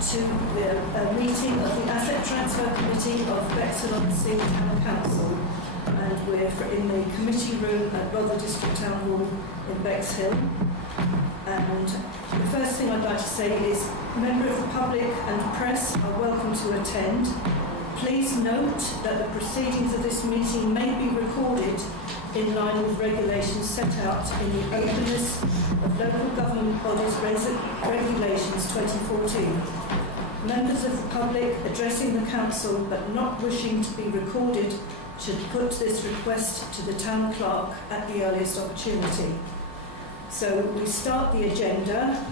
to the meeting of the Asset Transfer Committee of Bexhill-on-Sea Town Council, and we're in the committee room at Rother District Town Hall in Bexhill. And the first thing I'd like to say is members of the public and press are welcome to attend. Please note that the proceedings of this meeting may be recorded in line with regulations set out in the Openness of Local Government Bodies Regulations 2014. Members of the public addressing the council but not wishing to be recorded should put this request to the town clerk at the earliest opportunity. So we start the agenda.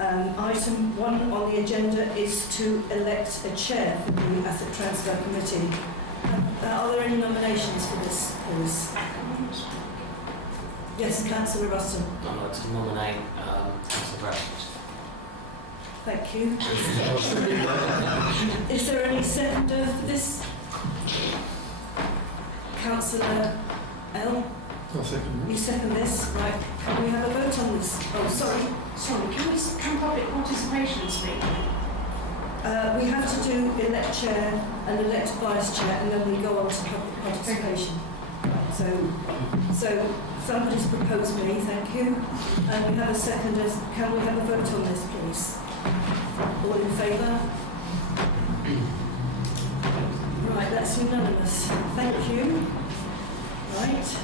Item 1 on the agenda is to elect a chair for the Asset Transfer Committee. Are there any nominations for this, please? Yes, Councillor Rustem. I'd like to nominate Councillor Brailsford. Thank you. Is there any seconder for this? Councillor L? I'll second. You second this? Right. Can we have a vote on this? Oh, sorry. Can public participation speak? We have to do elect chair and elect vice chair, and then we go on to public participation. So somebody's proposed me, thank you. And we have a seconder. Can we have a vote on this, please? All in favour? Right, that's unanimous. Thank you. Right.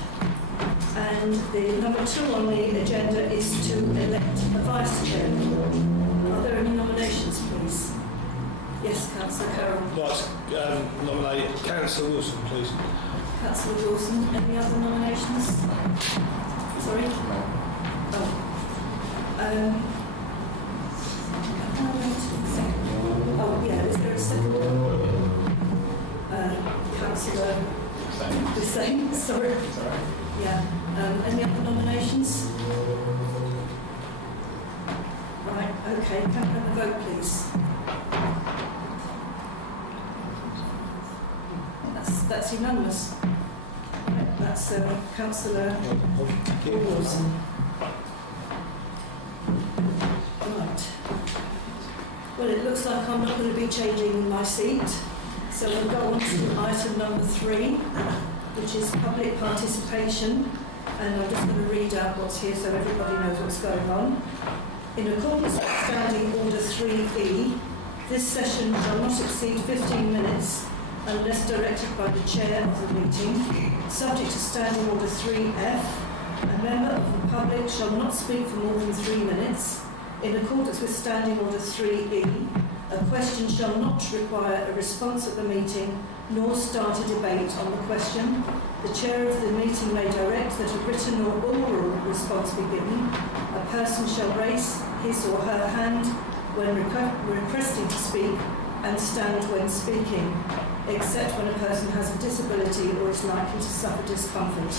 And the number 2 on the agenda is to elect a vice chair. Are there any nominations, please? Yes, Councillor Carroll. I'd like to nominate Councillor Wilson, please. Councillor Wilson. Any other nominations? Sorry? Oh. Oh, yeah, is there a second? Councillor Huseyin, sorry. Yeah. Any other nominations? Right, okay. Can I have a vote, please? That's unanimous. Right, that's Councillor Wilson. Right. Well, it looks like I'm not going to be changing my seat, so we'll go on to item number 3, which is public participation, and I'm just going to read out what's here so everybody knows what's going on. In accordance with Standing Order 3E, this session shall not exceed 15 minutes unless directed by the chair of the meeting. Subject to Standing Order 3F, a member of the public shall not speak for more than 3 minutes. In accordance with Standing Order 3E, a question shall not require a response at the meeting nor start a debate on the question. The chair of the meeting may direct that a written or oral response be given. A person shall raise his or her hand when requesting to speak and stand when speaking, except when a person has a disability or is likely to suffer discomfort.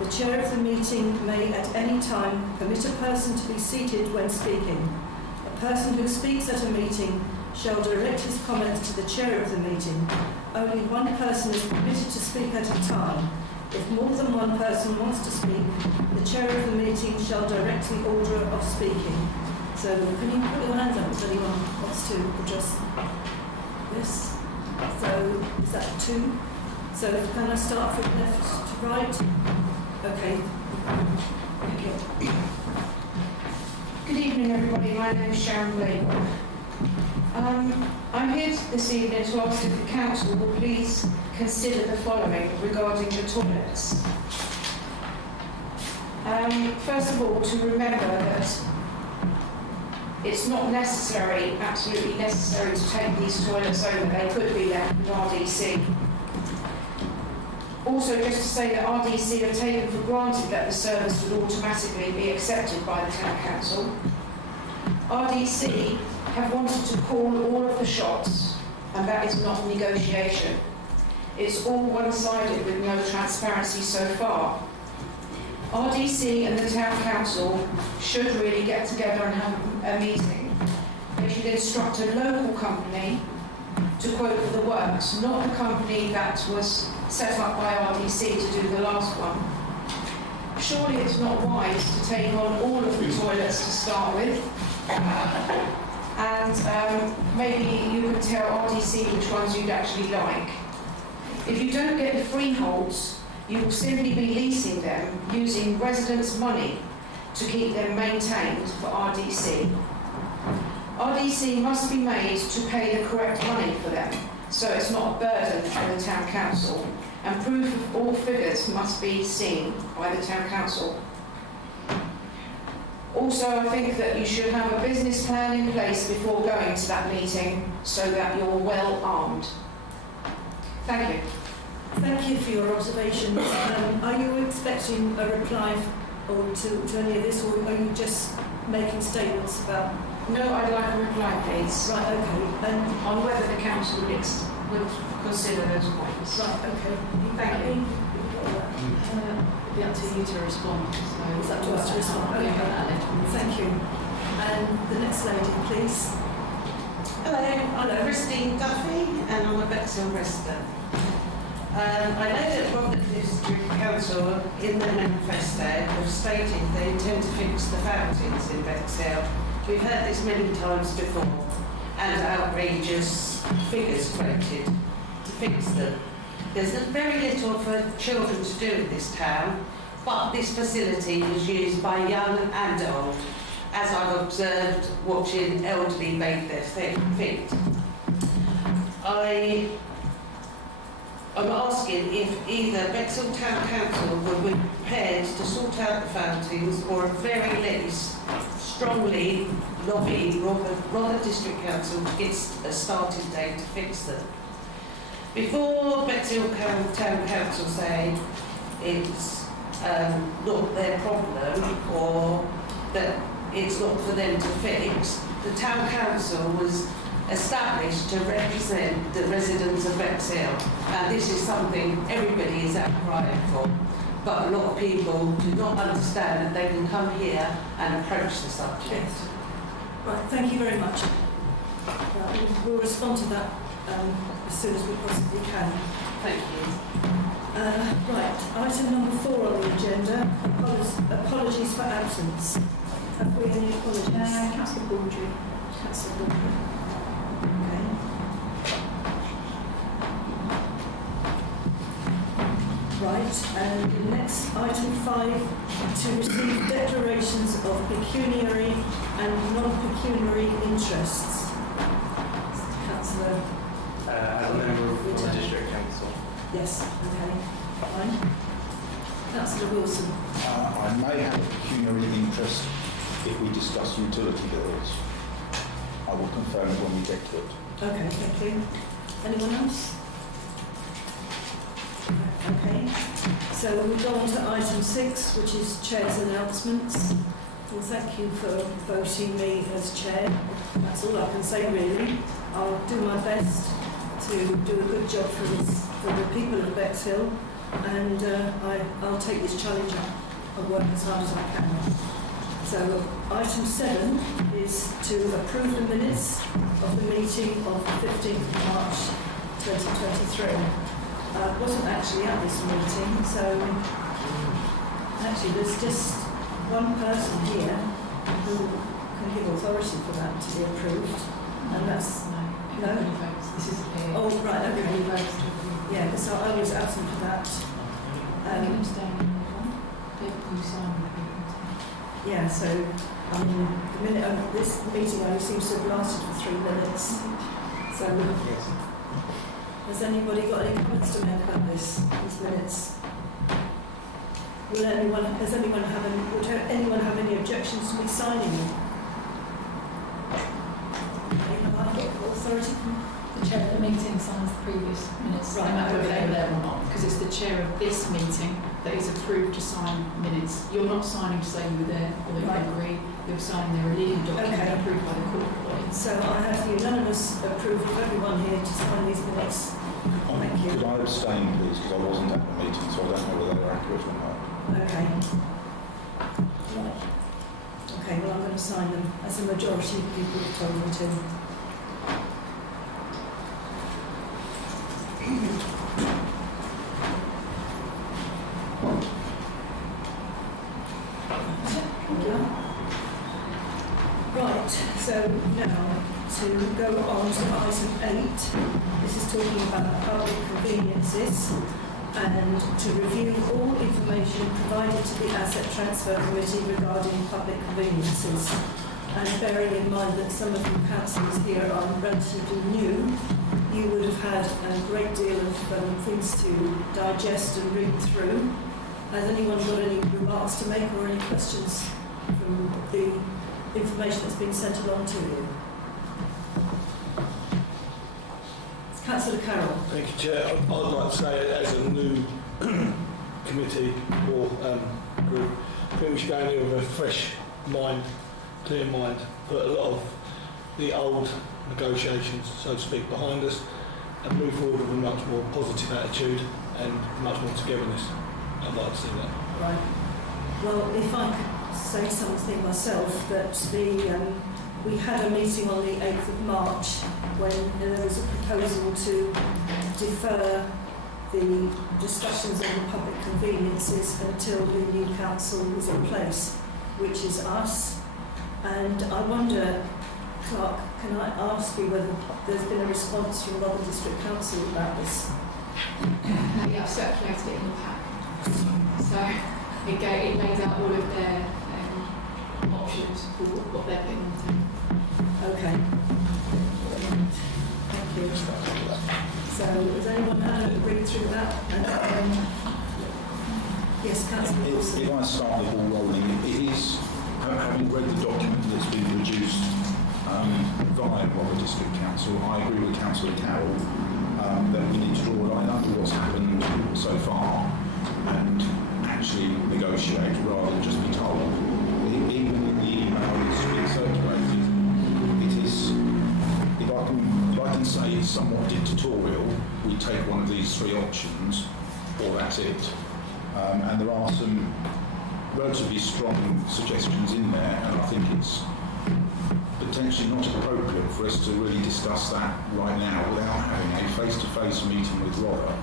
The chair of the meeting may at any time permit a person to be seated when speaking. A person who speaks at a meeting shall direct his comments to the chair of the meeting. Only one person is permitted to speak at a time. If more than one person wants to speak, the chair of the meeting shall direct the order of speaking. So can you put your hands up if anyone wants to address this? So is that 2? So can I start from left to right? Okay. Thank you. Good evening, everybody. My name is Sharon Blake. I'm here this evening to ask if the council will please consider the following regarding the toilets. First of all, to remember that it's not necessary, absolutely necessary, to take these toilets over. They could be left with RDC. Also, just to say that RDC have taken for granted that the service would automatically be accepted by the Town Council. RDC have wanted to call all of the shots, and that is not negotiation. It's all one-sided with no transparency so far. RDC and the Town Council should really get together and have a meeting. They should instruct a local company to quote for the works, not the company that was set up by RDC to do the last one. Surely it's not wise to take on all of the toilets to start with, and and maybe you could tell RDC which ones you'd actually like. If you don't get the freeholds, you will simply be leasing them using residents' money to keep them maintained for RDC. RDC must be made to pay the correct money for them, so it's not a burden for the Town Council, and proof of all figures must be seen by the Town Council. Also, I think that you should have a business plan in place before going to that meeting so that you're well armed. Thank you. Thank you for your observations. Are you expecting a reply to any of this, or are you just making statements about... No, I'd like a reply, please. Right, okay. On whether the council would consider those points. Right, okay. Thank you. It'll be up to you to respond. So It's up to us to respond. Okay. Okay. Thank you. And the next lady, please. Hello, I'm Christine Duffy and I'm a Bexhill resident. I know that Rotherham District Council in their manifesto have stated they intend to fix the fountains in Bexhill. We've heard this many times before and outrageous figures quoted to fix them. There's very little for children to do in this town, but this facility is used by young and old, as I've observed watching elderly bathe their feet. I'm asking if either Bexhill Town Council would be prepared to sort out the fountains, or at very least strongly lobby Rotherham District Council to get a starting date to fix them. Before Bexhill Town Council say it's not their problem or that it's not for them to fix, the Town Council was established to represent the residents of Bexhill, and this is something everybody is outcrying for, but a lot of people do not understand that they can come here and approach the subject. Yes. Right, thank you very much. We'll respond to that as soon as we possibly can. Thank you. Right, item number 4 on the agenda, apologies for absence. Have we any apologies? Councillor Baldry. Councillor Baldry. Okay. Right, and the next item 5, to receive declarations of pecuniary and non-pecuniary interests. Councillor. As a member of the District Council. Yes, okay, fine. Councillor Wilson. I may have a pecuniary interest if we discuss utility bills. I will confirm it when we get to it. Okay, thank you. Anyone else? Okay, so we go on to item 6, which is Chair's announcements. Well, thank you for voting me as Chair. That's all I can say, really. I'll do my best to do a good job for the people of Bexhill, and I'll take this challenge up and work as hard as I can. So item 7 is to approve the minutes of the meeting of 15th of March 2023. I wasn't actually at this meeting, so actually there's just one person here who can give authority for that to be approved, and that's... No? This is the... Oh, right, okay. Everybody votes. Yeah, because I was absent for that. You sign with people. Yeah, so, I mean, the minute this meeting only seems to have lasted for 3 minutes. So, has anybody got any comments to make about these minutes? Would anyone have any objections to me signing them? Have I got authority? The chair of the meeting signs the previous minutes, Right, no matter whether okay. they were there or not, because it's the chair of this meeting that is approved to sign minutes. You're not signing to say you were there or that you Right. agree. You're signing their legal document Okay. approved by the court body. So I have unanimous approval of everyone here to sign these minutes. Thank you. Could I abstain, please, because I wasn't at the meeting, so I don't know whether they were accurate or not. Okay. Right. Okay, well, I'm going to sign them as the majority of people have told me to. Right, So now, to go on to item 8, this is talking about public conveniences, and to review all information provided to the Asset Transfer Committee regarding public conveniences. And bearing in mind that some of you councillors here are relatively new, you would have had a great deal of things to digest and read through. Has anyone got any remarks to make or any questions from the information that's been sent along to you? It's Councillor Carroll. Thank you, Chair. I'd like to say, as a new committee or group, I think we should go in here with a fresh mind, clear mind, put a lot of the old negotiations, so to speak, behind us and move forward with a much more positive attitude and much more togetherness. I'd like to see that. Right. Well, if I could say something myself, that we had a meeting on the 8th of March when there was a proposal to defer the discussions on the public conveniences until the new council was in place, which is us. And I wonder, Clerk, can I ask you whether there's been a response from Rother District Council about this? Yeah, I've circulated it in the pack. So it lays out all of their options for what they're putting on the table. Okay. Thank you. So has anyone had a read through that? Yes, Councillor Wilson. If I start the ball rolling, it is, having read the document that's been produced via Rother District Council, I agree with Councillor Carroll that we need to draw a line under what's happened so far and actually negotiate rather than just be told. Even in the email that's been circulated, it is, if I can say it's somewhat dictatorial, we take one of these three options, or that's it. And there are some relatively strong suggestions in there, and I think it's potentially not appropriate for us to really discuss that right now without having a face-to-face meeting with Rother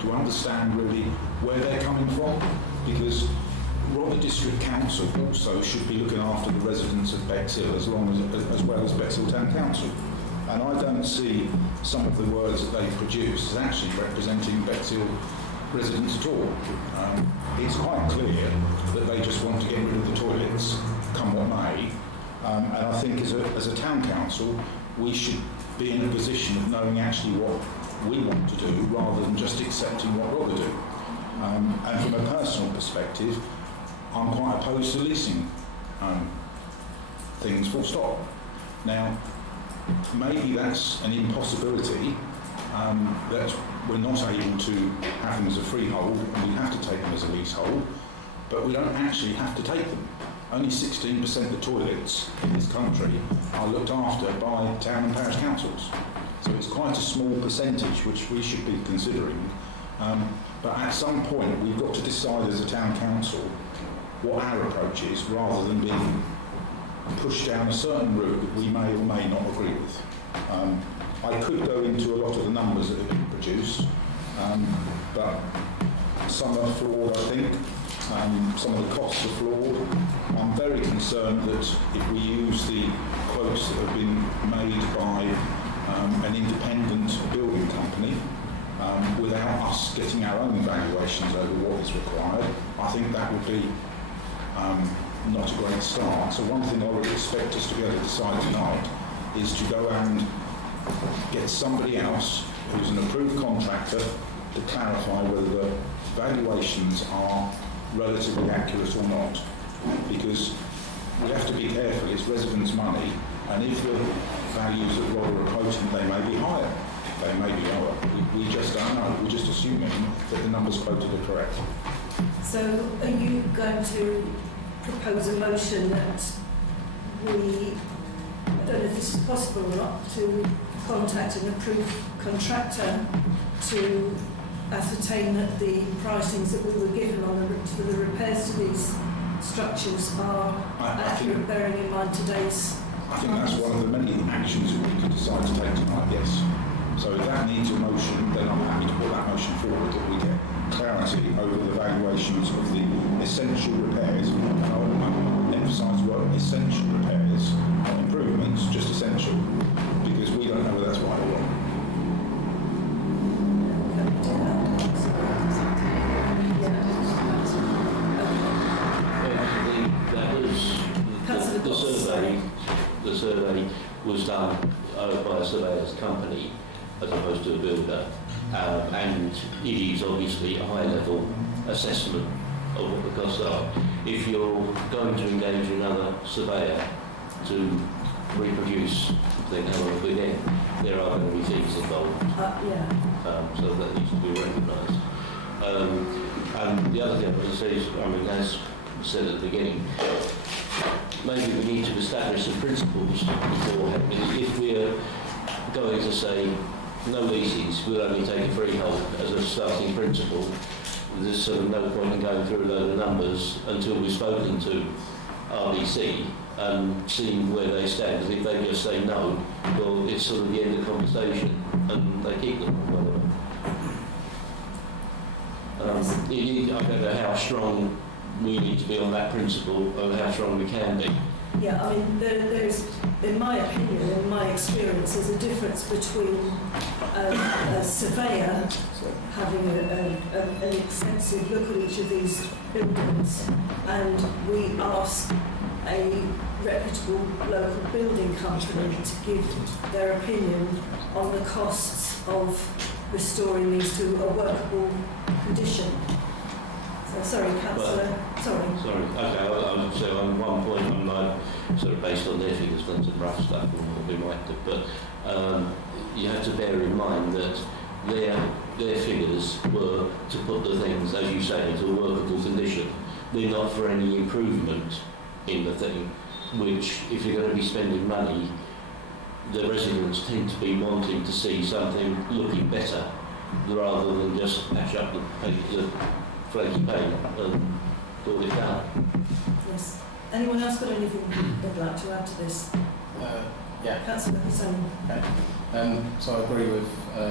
to understand really where they're coming from, because Rother District Council also should be looking after the residents of Bexhill as well as Bexhill Town Council. And I don't see some of the words that they've produced as actually representing Bexhill residents at all. It's quite clear that they just want to get rid of the toilets, come what may. And I think as a town council, we should be in a position of knowing actually what we want to do rather than just accepting what Rother do. And from a personal perspective, I'm quite opposed to leasing things full stop. Now, maybe that's an impossibility that we're not able to have them as a freehold and we have to take them as a leasehold, but we don't actually have to take them. Only 16% of the toilets in this country are looked after by town and parish councils. So it's quite a small percentage which we should be considering. But at some point we've got to decide as a town council what our approach is rather than being pushed down a certain route that we may or may not agree with. I could go into a lot of the numbers that have been produced, but some are flawed, I think. Some of the costs are flawed. I'm very concerned that if we use the quotes that have been made by an independent building company without us getting our own valuations over what is required, I think that would be not a great start. So one thing I would expect us to be able to decide tonight is to go and get somebody else who's an approved contractor to clarify whether the valuations are relatively accurate or not, because we have to be careful, it's residents' money, and if the values that Rother are quoting, they may be higher, they may be lower. We just don't know, we're just assuming that the numbers quoted are correct. So are you going to propose a motion that we, I don't know if this is possible or not, to contact an approved contractor to ascertain that the pricings that we were given for the repairs to these structures are accurate, bearing in mind today's... I think that's one of the many actions that we could decide to take tonight, yes. So if that needs a motion, then I'm happy to put that motion forward, that we get clarity over the valuations of the essential repairs. And I emphasise the word essential repairs, not improvements, just was done by a surveyor's company as opposed to a builder, and it is obviously a high-level assessment of what the costs are. If you're going to engage another surveyor to reproduce the Carroll again, there are going to be fees involved. So that needs to be recognised. And the other thing I was going to say is, I mean, as said at the beginning, maybe we need to establish some principles beforehand. If we're going to say no leases, we'll only take a freehold as a starting principle, there's sort of no point in going through a load of numbers until we've spoken to RDC and seeing where they stand. Because if they just say no, well, it's sort of the end of the conversation and they keep them or whatever. I don't know how strong we need to be on that principle or how strong we can be. Yeah, I mean, there's, in my opinion, in my experience, there's a difference between a surveyor having an extensive look at each of these buildings, and we ask a reputable local building company to give their opinion on the costs of restoring these to a workable condition. So, sorry, Councillor. Sorry. Okay, so on one point, I'm like, sort of based on their figures, done some rough stuff and what we might do, but you have to bear in mind that their figures were to put the things, as you say, into a workable condition. They're not for any improvement in the thing, which, if you're going to be spending money, the residents tend to be wanting to see something looking better rather than just patch up the flaky paint and call it down. Yes. Anyone else got anything they'd like to add to this? Yeah. Councillor Huseyin. Okay. So I agree with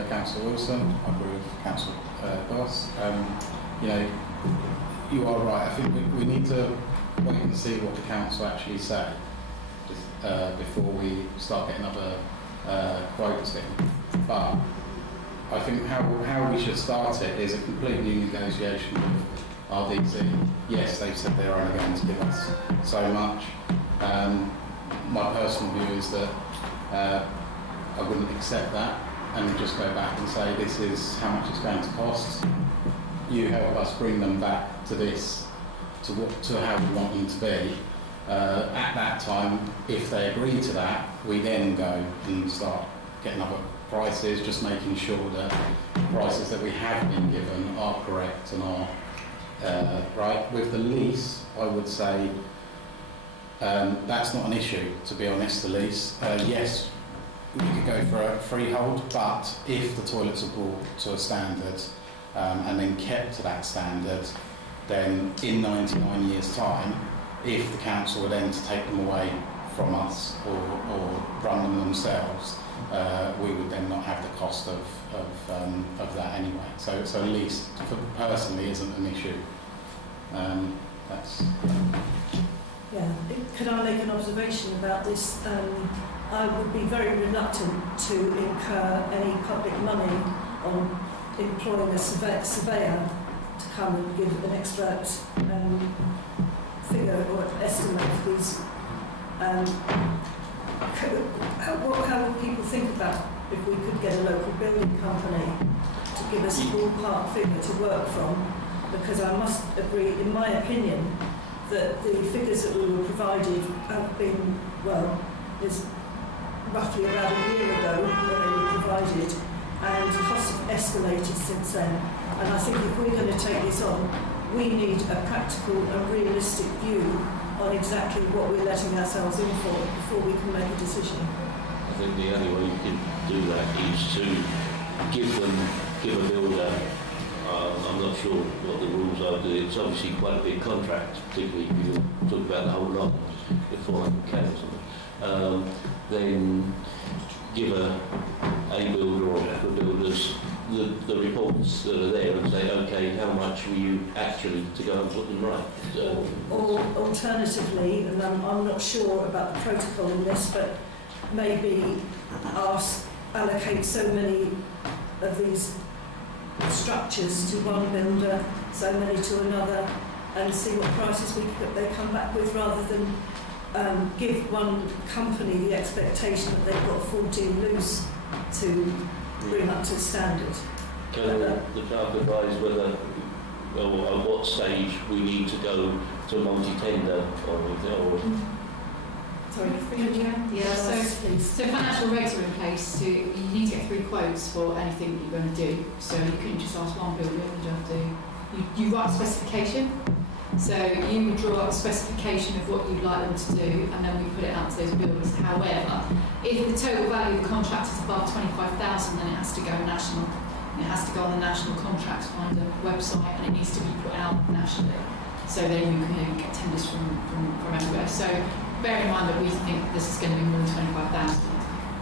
Councillor Wilson. I agree with Councillor Goss. You know, you are right. I think we need to wait and see what the council actually say before we start getting other quotes in. But I think how we should start it is a complete new negotiation with RDC. Yes, they've said they're only going to give us so much. My personal view is that I wouldn't accept that and just go back and say this is how much it's going to cost. You help us bring them back to this, to how we want them to be. At that time, if they agree to that, we then go and start getting other prices, just making sure that the prices that we have been given are correct and are right. With the lease, I would say that's not an issue, to be honest, the lease. Yes, we could go for a freehold, but if the toilets are brought to a standard and then kept to that standard, then in 99 years' time, if the council were then to take them away from us or run them themselves, we would then not have the cost of that anyway. So lease, personally, isn't an issue. That's... Yeah. Could I make an observation about this? I would be very reluctant to incur any public money on employing a surveyor to come and give an expert figure or estimate for these. How would people think about if we could get a local building company to give us a ballpark figure to work from? Because I must agree, in my opinion, that the figures that we were provided have been, well, is roughly about a year ago when they were provided, and costs have escalated since then. And I think if we're going to take this on, we need a practical and realistic view on exactly what we're letting ourselves in for before we can make a decision. I think the only way you can do that is to give a builder, I'm not sure what the rules are, but it's obviously quite a big contract, particularly if you talk about the whole lot, the 400k or something. Then give a builder or a couple of builders the reports that are there and say, okay, how much were you actually to go and put them right? Or alternatively, and I'm not sure about the protocol in this, but maybe allocate so many of these structures to one builder, so many to another, and see what prices they come back with, rather than give one company the expectation that they've got 14 loose to bring up to standard. Can the clerk advise whether, or at what stage we need to go to multi-tender or Sorry, Yeah, so financial regs are in place, so you need to get 3 quotes for anything that you're going to do. So you couldn't just ask one builder, you have to, you write a specification. So you would draw up a specification of what you'd like them to do, and then we put it out to those builders. However, if the total value of the contract is above 25,000, then it has to go national. It has to go on the National Contracts Finder website, and it needs to be put out nationally. So then you can get tenders from everywhere. So bear in mind that we think this is going to be more than 25,000.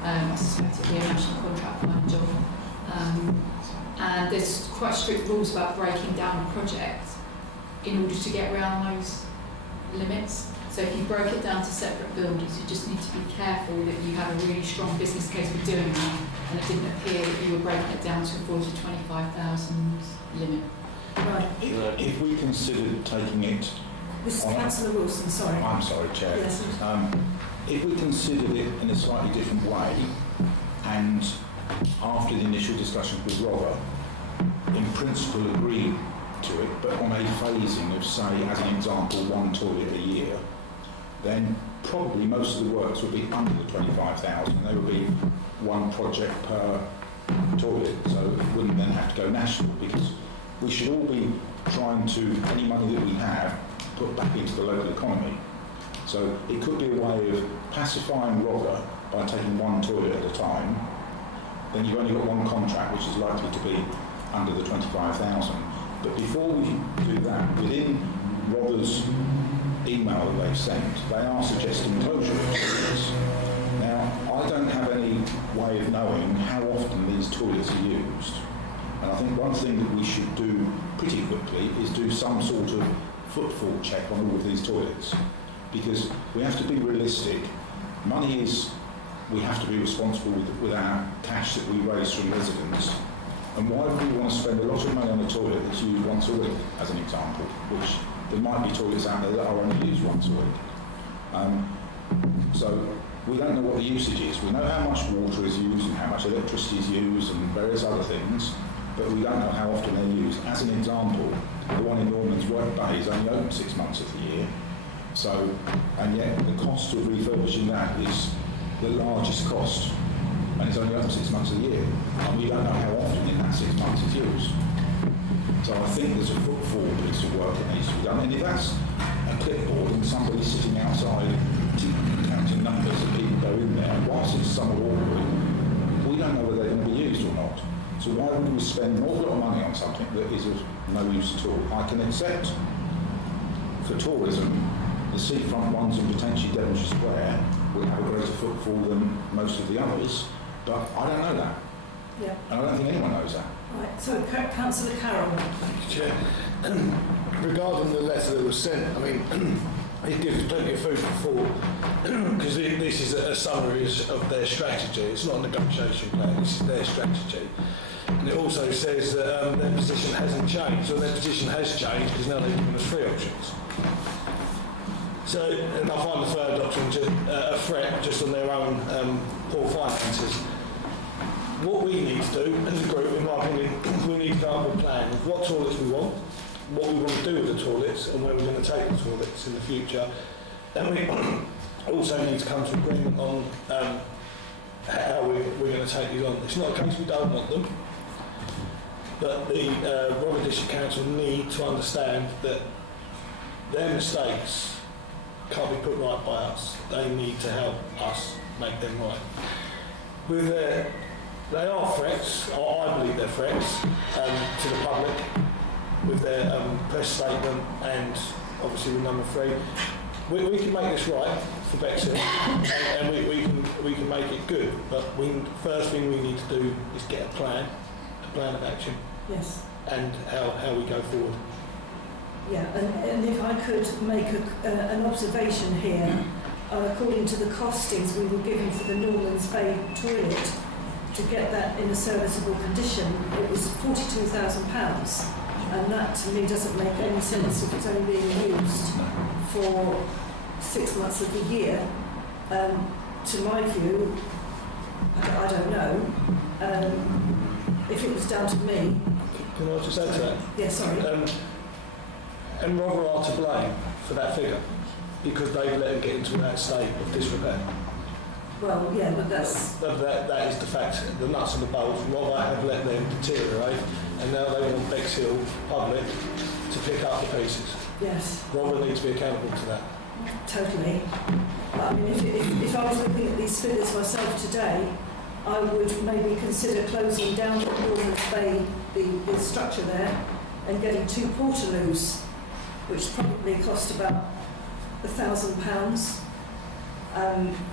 I suspect it'll be a national contract finder job. And there's quite strict rules about breaking down a project in order to get around those limits. So if you broke it down to separate buildings, you just need to be careful that you have a really strong business case for doing that, and it didn't appear that you were breaking it down to a 40 to 25,000 limit. Right. If we considered taking it... This is Councillor Wilson, sorry. I'm sorry, Chair. Yes. If we considered it in a slightly different way, and after the initial discussion with Robert, in principle agreed to it, but on a phasing of, say, as an example, 1 toilet a year, then probably most of the works would be under the 25,000. There would be 1 project per toilet, so it wouldn't then have to go national, because we should all be trying to, any money that we have, put back into the local economy. So it could be a way of pacifying Robert by taking 1 toilet at a time. Then you've only got 1 contract, which is likely to be under the 25,000. But before we do that, within Robert's email that they've sent, they are suggesting closure of toilets. Now, I don't have any way of knowing how often these toilets are used. And I think one thing that we should do pretty quickly is do some sort of footfall check on all of these toilets. Because we have to be realistic. Money is, we have to be responsible with our cash that we raise from residents. And why would we want to spend a lot of money on a toilet that's used once a week, as an example, which there might be toilets out there that are only used once a week. So we don't know what the usage is. We know how much water is used and how much electricity is used and various other things, but we don't know how often they're used. As an example, the one in Norman's Work Bay is only open 6 months of the year. So, and yet the cost of refurbishing that is the largest cost. And it's only open 6 months a year, and we don't know how often in that 6 months it's used. So I think there's a footfall piece of work that needs to be done, and if that's a clipboard and somebody sitting outside counting numbers of people go in there, and whilst it's somewhat awkward, we don't know whether they're going to be used or not. So why would we spend an awful lot of money on something that is of no use at all? I can accept for tourism the seafront ones and potentially Devonshire Square will have a greater footfall than most of the others. But I don't know that. Yeah. And I don't think anyone knows that. Right, so Councillor Carroll. Thank you, Chair. Regarding the letter that was sent, I mean, it gives plenty of food for thought, because this is a summary of their strategy. It's not a negotiation plan, this is their strategy. And it also says that their position hasn't changed. So their position has changed because now they've given us 3 options. So, and I find the third option a threat just on their own poor finances. What we need to do as a group, in my opinion, we need to come up with a plan of what toilets we want, what we want to do with the toilets, and where we're going to take the toilets in the future. Then we also need to come to agreement on how we're going to take these on. It's not a case we don't want them, but the Rotherham District Council need to understand that their mistakes can't be put right by us. They need to help us make them right. With they are threats, or I believe they're threats, to the public with their press statement and obviously with number 3. We can make this right for Bexhill and we can make it good, but first thing we need to do is get a plan of action. Yes. And how we go forward. Yeah, and if I could make an observation here, according to the costings we were given for the Norman's Bay toilet, to get that in a serviceable condition, it was £42,000, and that to me doesn't make any sense if it's only being used for 6 months of the year, to my view, I don't know. If it was down to me. Can I just add to that? Yeah, sorry. And Rother are to blame for that figure because they've let them get into that state of disrepair. Well, yeah, but That is the fact. The nuts and the bolts, Rother have let them deteriorate, and now they want Bexhill public to pick up the pieces. yes, Rother needs to be accountable to that. totally. But I mean, if I was looking at these figures myself today, I would maybe consider closing down the Northern Bay, the structure there, and getting 2 portaloos, which probably cost about £1,000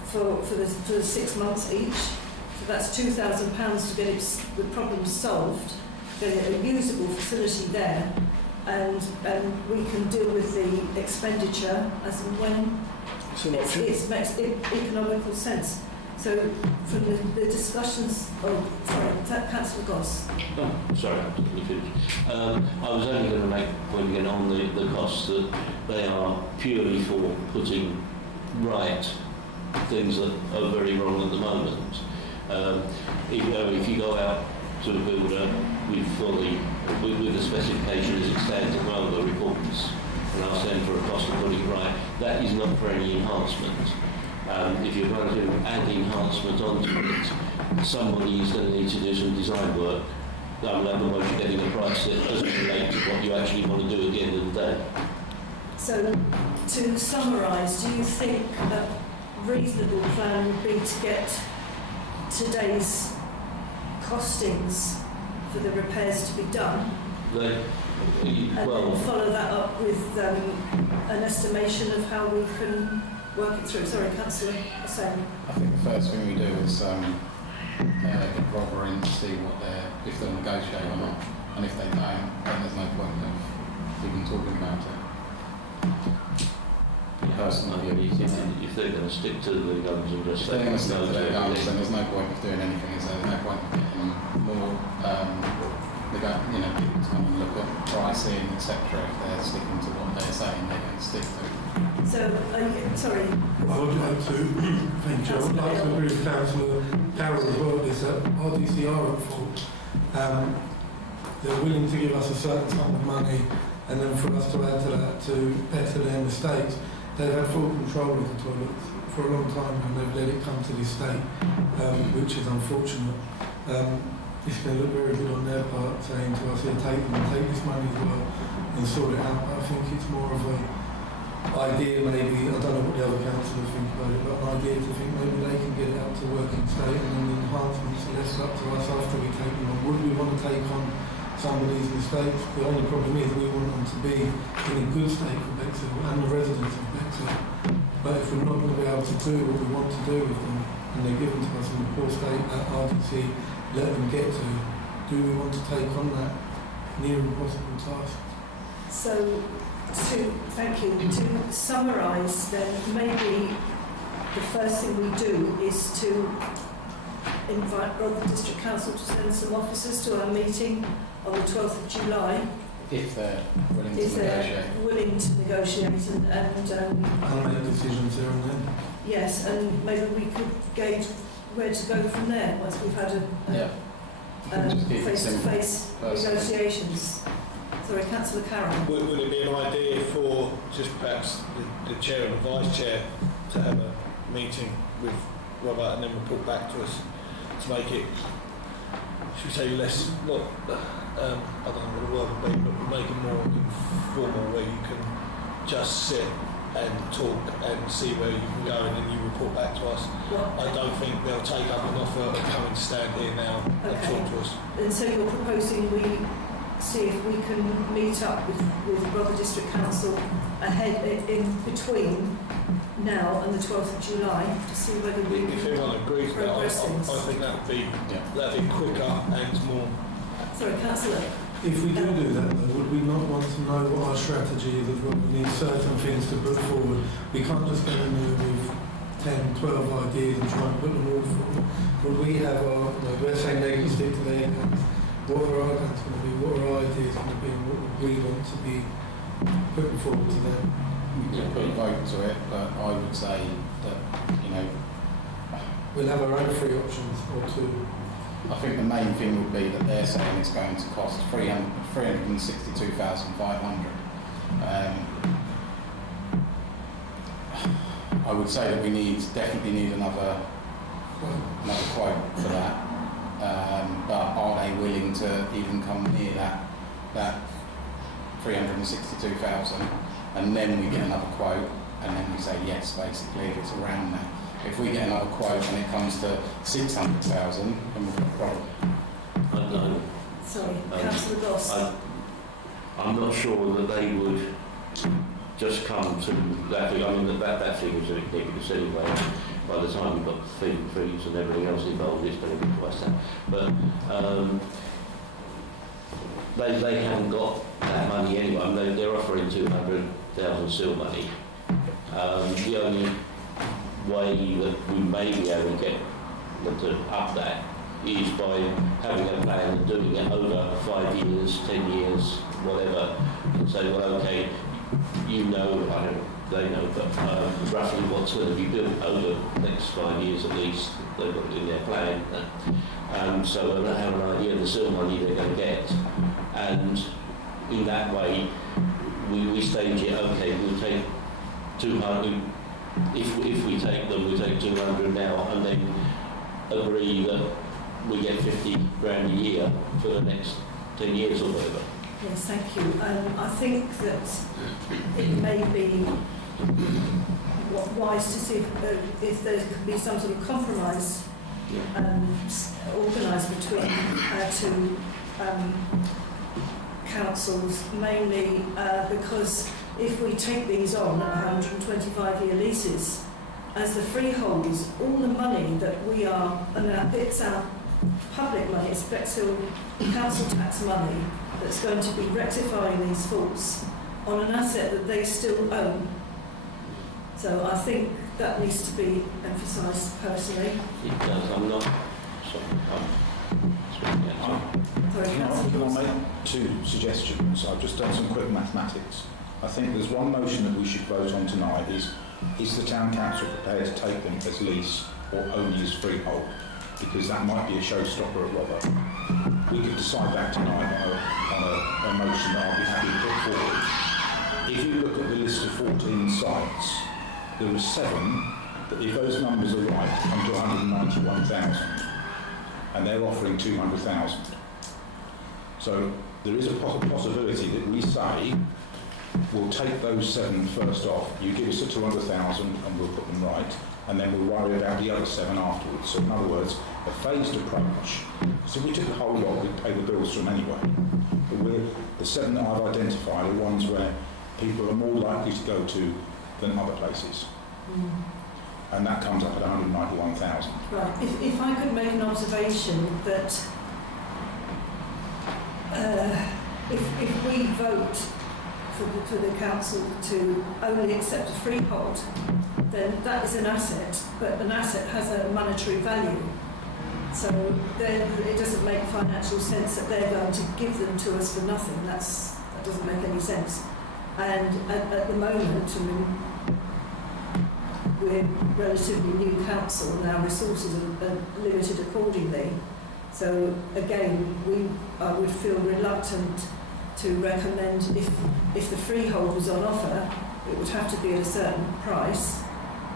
for the 6 months each. So that's £2,000 to get the problem solved, get a usable facility there, and we can deal with the expenditure as and when it makes economical sense. So from the discussions, Councillor Goss. Oh, sorry, I didn't finish. I was only going to make a point again on the costs, that they are purely for putting right things that are very wrong at the moment. If you go out to a builder with the specification as it stands at the moment, the reports, and ask them for a cost of putting it right, that is not for any enhancement. If you're going to add enhancement onto it, somebody is going to need to do some design work. Otherwise you're getting a price that doesn't relate to what you actually want to do at the end of the day. So to summarise, do you think a reasonable plan would be to get today's costings for the repairs to be done and then follow that up with an estimation of how we can work it through? Sorry, Councillor Huseyin. I think the first thing we do is get Rother in to see if they'll negotiate or not, and if they don't, then there's no point of even talking about it. Personally, if they're going to stick to the guns and just if they're going to stick to their guns, then there's no point of doing anything. Is there? There's no point of getting more. People to come and look at pricing, etc. If they're sticking to what they're saying they're going to stick to. So, sorry. I would like to, thank you, I would like to agree with Councillor Carroll as well, is that RDC are at fault. They're willing to give us a certain sum of money, and then for us to add to that to better their mistakes. They've had full control of the toilets for a long time, and they've let it come to this state, which is unfortunate. It's going to look very good on their part, saying to us, here, take this money as well, and sort it out. I think it's more of a idea, maybe, I don't know what the other councillors think about it, but an idea to think maybe they can get it out to working state, and then the enhancements are left up to us after we take them on. Would we want to take on some of these mistakes? The only problem is we want them to be in a good state for Bexhill and the residents of Bexhill. But if we're not going to be able to do what we want to do with them, and they're given to us in the poor state that RDC let them get to, do we want to take on that near impossible task? So, thank you. To summarise then, maybe the first thing we do is to invite Rother District Council to send some officers to our meeting on the 12th of July. If they're willing to If they're negotiate. willing to negotiate And make decisions there and then. yes, and maybe we could gauge where to go from there once we've had Just keep it simple. face-to-face negotiations. Sorry, Councillor Carroll. Would it be an idea for just perhaps the chair and the vice chair to have a meeting with Robert and then report back to us to make it, should we say, less, not, I don't know what the word would be, but make it more informal where you can just sit and talk and see where you can go and then you report back to us. I don't think they'll take up an offer of coming to stand here now and talk to us. And so you're proposing we see if we can meet up with Rother District Council ahead in between now and the 12th of July to see whether we If everyone agrees with that, I think that'd be quicker and more. Sorry, Councillor. If we do that, though, would we not want to know what our strategy is as well? We need certain things to put forward. We can't just go in there with 10, 12 ideas and try and put them all forward. Would we have our, we're saying they can stick to their guns. What are our guns going to be? What are our ideas going to be? What would we want to be putting forward to them? we could put a vote to it, but I would say that, you know, We'll have our own free options or two. I think the main thing would be that they're saying it's going to cost 362,500. I would say that we definitely need another quote for that. But are they willing to even come near that 362,000? And then we get another quote, and then we say yes, basically, if it's around that. If we get another quote and it comes to 600,000, then we've got a problem. I don't know. Sorry, Councillor Goss. I'm not sure that they would just come to that figure. I mean, that figure's ridiculous anyway. By the time you've got fees and everything else involved, it's going to be twice that. But they haven't got that money anyway. I mean, they're offering 200,000 still money. The only way that we may be able to get them to up that is by having a plan and doing it over 5 years, 10 years, whatever, and say, well, okay, you know, they know, but roughly what's going to be built over the next 5 years at least, they've got it in their plan. So they have an idea of the sort of money they're going to get, and in that way, we stage it, okay, we'll take 200, if we take them, we take 200 now, and then agree that we get 50 grand a year for the next 10 years or whatever. Yes, thank you. I think that it may be wise to see if there could be some sort of compromise organised between our two councils, mainly because if we take these on at 125-year leases, as the freeholders, all the money that we are, and it's our public money, it's Bexhill council tax money, that's going to be rectifying these faults on an asset that they still own. So I think that needs to be emphasised personally. It does. I'm not. Sorry, Can I make two suggestions? I've just done some quick mathematics. I think there's one motion that we should vote on tonight is the town council prepared to take them as lease or only as freehold? Because that might be a showstopper at Robert. We could decide that tonight on a motion that I'll be happy to put forward. If you look at the list of 14 sites, there were 7 that, if those numbers are right, come to 191,000, and they're offering 200,000. So there is a possibility that we say, we'll take those 7 first off, you give us the 200,000 and we'll put them right, and then we'll worry about the other 7 afterwards. So in other words, a phased approach. So if we took the whole lot, we'd pay the bills from anyway. But the 7 that I've identified are ones where people are more likely to go to than other places. And that comes up at 191,000. Right, if I could make an observation that if we vote for the council to only accept a freehold, then that is an asset, but an asset has a monetary value. So then it doesn't make financial sense that they're going to give them to us for nothing. That doesn't make any sense. And at the moment, I mean, we're relatively new council and our resources are limited accordingly. So again, I would feel reluctant to recommend if the freehold was on offer, it would have to be at a certain price.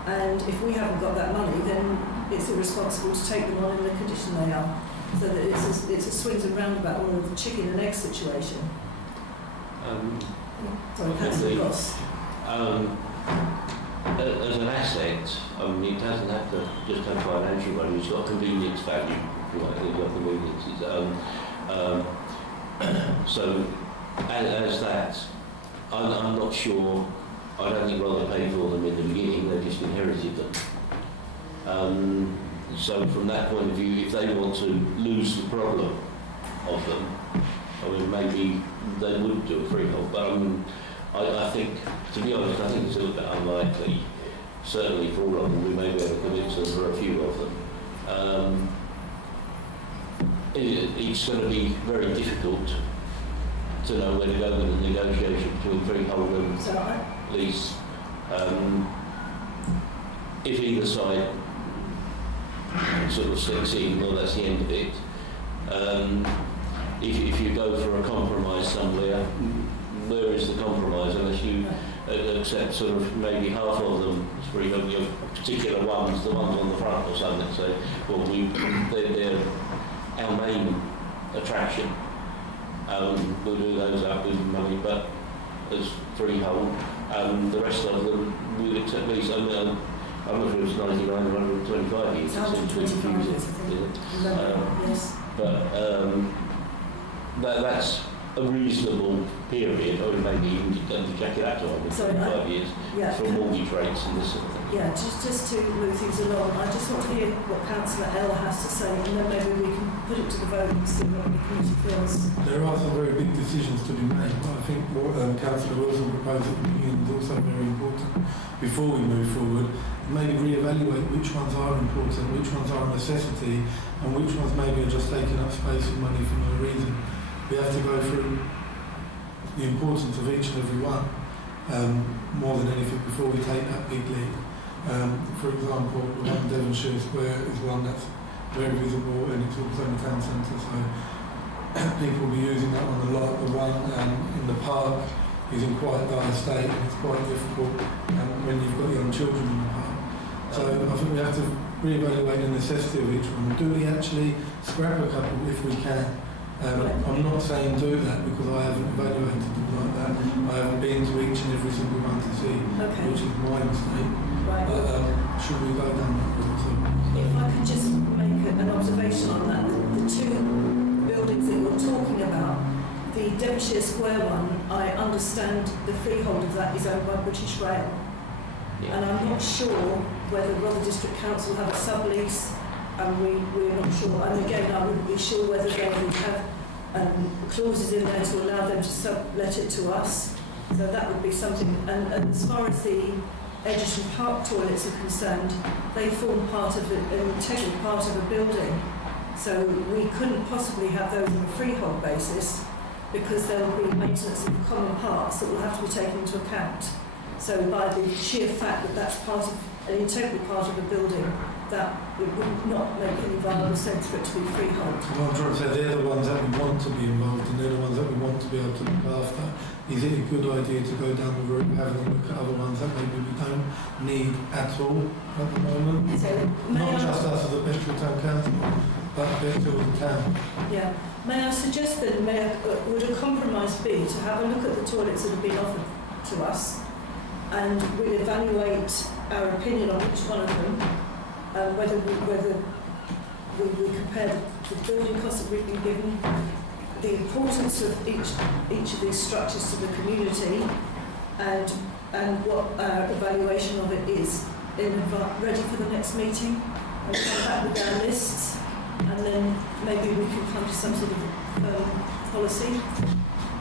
And if we haven't got that money, then it's irresponsible to take them on in the condition they are. So that it's a swings and roundabout, or a chicken and egg situation. Sorry, Councillor Goss. As an asset, I mean, it doesn't have to just have financial value. It's got convenience value, if you like, it's got conveniences. So, as that, I'm not sure. I don't think Roller paid for them in the beginning. They just inherited them. So, from that point of view, if they want to lose the problem of them, I mean, maybe they would do a freehold. But I think, to be honest, I think it's a little bit unlikely. Certainly for all of them, we may be able to convince them for a few of them. It's going to be very difficult to know where to go with the negotiation between freehold and lease. If either side sort of succeed, well, that's the end of it. If you go for a compromise somewhere, where is the compromise unless you accept sort of maybe half of them for your particular ones, the ones on the front or something, so well, they're our main attraction. We'll do those up with money, but as freehold, the rest of them we'll accept lease. I'm not sure it was 99 or 125 years. It's 125 years, I think. Yes. But that's a reasonable period, or maybe even to jack it up to 125 years for mortgage rates and this sort of thing. Yeah, just to move things along, I just want to hear what Councillor L has to say, and then maybe we can put it to the vote and see what the committee feels. There are some very big decisions to be made, but I think what Councillor Wilson proposed at the beginning is also very important. Before we move forward, maybe re-evaluate which ones are important, which ones are a necessity, and which ones maybe are just taking up space and money for no reason. We have to go through the importance of each and every one more than anything before we take that big leap. For example, the one in Devonshire Square is one that's very visible and it's also in the town centre, so people will be using that one a lot. The one in the park is in quite dire state and it's quite difficult when you've got young children in the park. So I think we have to re-evaluate the necessity of each one. Do we actually scrap a couple if we can? I'm not saying do that because I haven't evaluated them like that. I haven't been to each and every single one to see, which is my mistake. Right. But should we go down that route? So, if I could just make an observation on that, the two buildings that you're talking about, the Devonshire Square one, I understand the freehold of that is owned by British Rail. And I'm not sure whether Rother District Council have a sublease, and we're not sure. And again, I wouldn't be sure whether they would have clauses in there to allow them to sublet it to us. So that would be something. And as far as the Edgerton Park toilets are concerned, they form part of an integral part of a building. So we couldn't possibly have those on a freehold basis because there will be maintenance of common parts that will have to be taken into account. So by the sheer fact that that's part of an integral part of a building, that it would not make any viable sense for it to be freehold. Well, I'm trying to say they're the ones that we want to be involved in, they're the ones that we want to be able to look after. Is it a good idea to go down the route having a look at other ones that maybe we don't need at all at the moment? So, not just us as a Bexhill Town Council, but Bexhill as a town. Yeah. May I suggest then, would a compromise be to have a look at the toilets that have been offered to us, and we'll evaluate our opinion on each one of them, whether we compare the building costs that we've been given, the importance of each of these structures to the community, and what our evaluation of it is, ready for the next meeting, and come back with our lists, and then maybe we can come to some sort of policy.